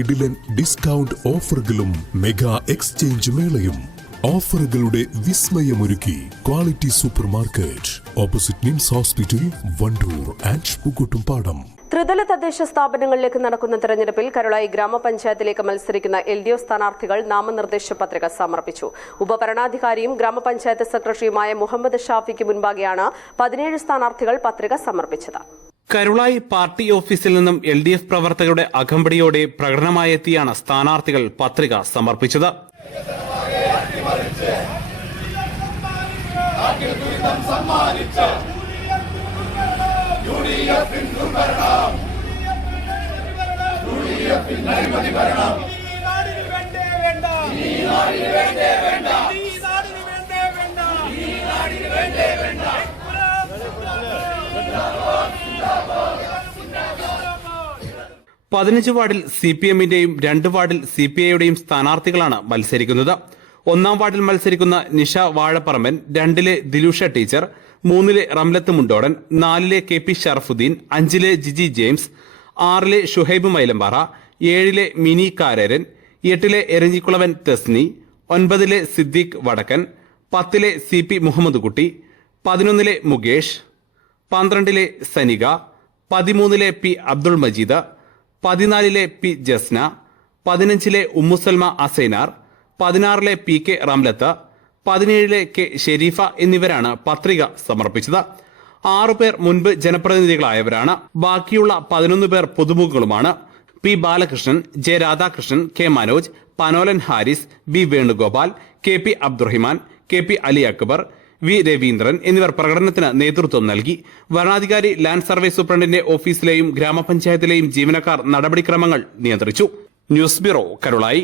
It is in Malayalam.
കിടിലൻ ഡിസ്കൗണ്ട് ഓഫറുകളും മെഗാ എക്സ്ചേഞ്ച് മേളയും. ഓഫറുകളുടെ വിസ്മയമൊരുക്കി quality super market opposite NIMS hospital Wandoor and Pookkottumpadam ത്രിതല തദ്ദേശ സ്ഥാപനങ്ങളിലേക്ക് നടക്കുന്ന തെരഞ്ഞെടുപ്പിൽ കരുളായി ഗ്രാമപഞ്ചായത്തിലേക്ക് മത്സരിക്കുന്ന എൽ ഡി എഫ് സ്ഥാനാർത്ഥികൾ നാമനിർദ്ദേശ പത്രിക സമർപ്പിച്ചു. ഉപഭരണാധികാരിയും ഗ്രാമപഞ്ചായത്ത് സെക്രട്ടറിയുമായ മുഹമ്മദ് ഷാഫിക്ക് മുൻപാകെയാണ് പതിനേഴ് സ്ഥാനാർത്ഥികൾ പത്രിക സമർപ്പിച്ചത്. കരുളായി പാർട്ടി ഓഫീസിൽ നിന്നും എൽ ഡി എഫ് പ്രവർത്തകരുടെ അകമ്പടിയോടെ പ്രകടനമായെത്തിയാണ് സ്ഥാനാർത്ഥികൾ പത്രിക സമർപ്പിച്ചത്. നാടിന് വേണ്ടേ പതിനഞ്ച് വാർഡിൽ സി പി എമ്മിന്റെയും രണ്ട് വാർഡിൽ സി പി ഐയുടെയും സ്ഥാനാർത്ഥികളാണ് മത്സരിക്കുന്നത്. ഒന്നാം വാർഡിൽ മത്സരിക്കുന്ന നിഷ വാഴപ്പറമ്പൻ രണ്ടിലെ ദിലൂഷ ടീച്ചർ മൂന്നിലെ റംലത്ത് മുണ്ടോടൻ നാലിലെ കെ പി ഷറഫുദ്ദീൻ അഞ്ചിലെ ജിജി ജെയിംസ് ആറിലെ ഷുഹൈബ് മൈലമ്പാറ ഏഴിലെ മിനി കാരരൻ എട്ടിലെ എരഞ്ഞിക്കുളവൻ തെസ്നി ഒൻപതിലെ സിദ്ദീഖ് വടക്കൻ പത്തിലെ സി പി മുഹമ്മദ് കുട്ടി പതിനൊന്നിലെ മുകേഷ് പന്ത്രണ്ടിലെ സനിക പതിമൂന്നിലെ പി അബ്ദുൾ മജീദ് പതിനാലിലെ പി ജസ്ന പതിനഞ്ചിലെ ഉമ്മുസൽമ അസൈനാർ പതിനാറിലെ പി കെ റംലത്ത് പതിനേഴിലെ കെ ഷെരീഫ എന്നിവരാണ് പത്രിക സമർപ്പിച്ചത്. ആറുപേർ മുൻപ് ജനപ്രതിനിധികളായവരാണ്. ബാക്കിയുള്ള പതിനൊന്ന് പേർ പുതുമുഖങ്ങളുമാണ്. P Balakrishnan J Radhakrishnan K Manoj Panolan Haris B Venugopal K P Abdurahiman K P Ali Akbar V Raveendran എന്നിവർ പ്രകടനത്തിന് നേതൃത്വം നൽകി. വരണാധികാരി ലാൻഡ് സർവേ സൂപ്രണ്ടിന്റെ ഓഫീസിലെയും ഗ്രാമപഞ്ചായത്തിലെയും ജീവനക്കാർ നടപടിക്രമങ്ങൾ നിയന്ത്രിച്ചു. News bureau Karulayi.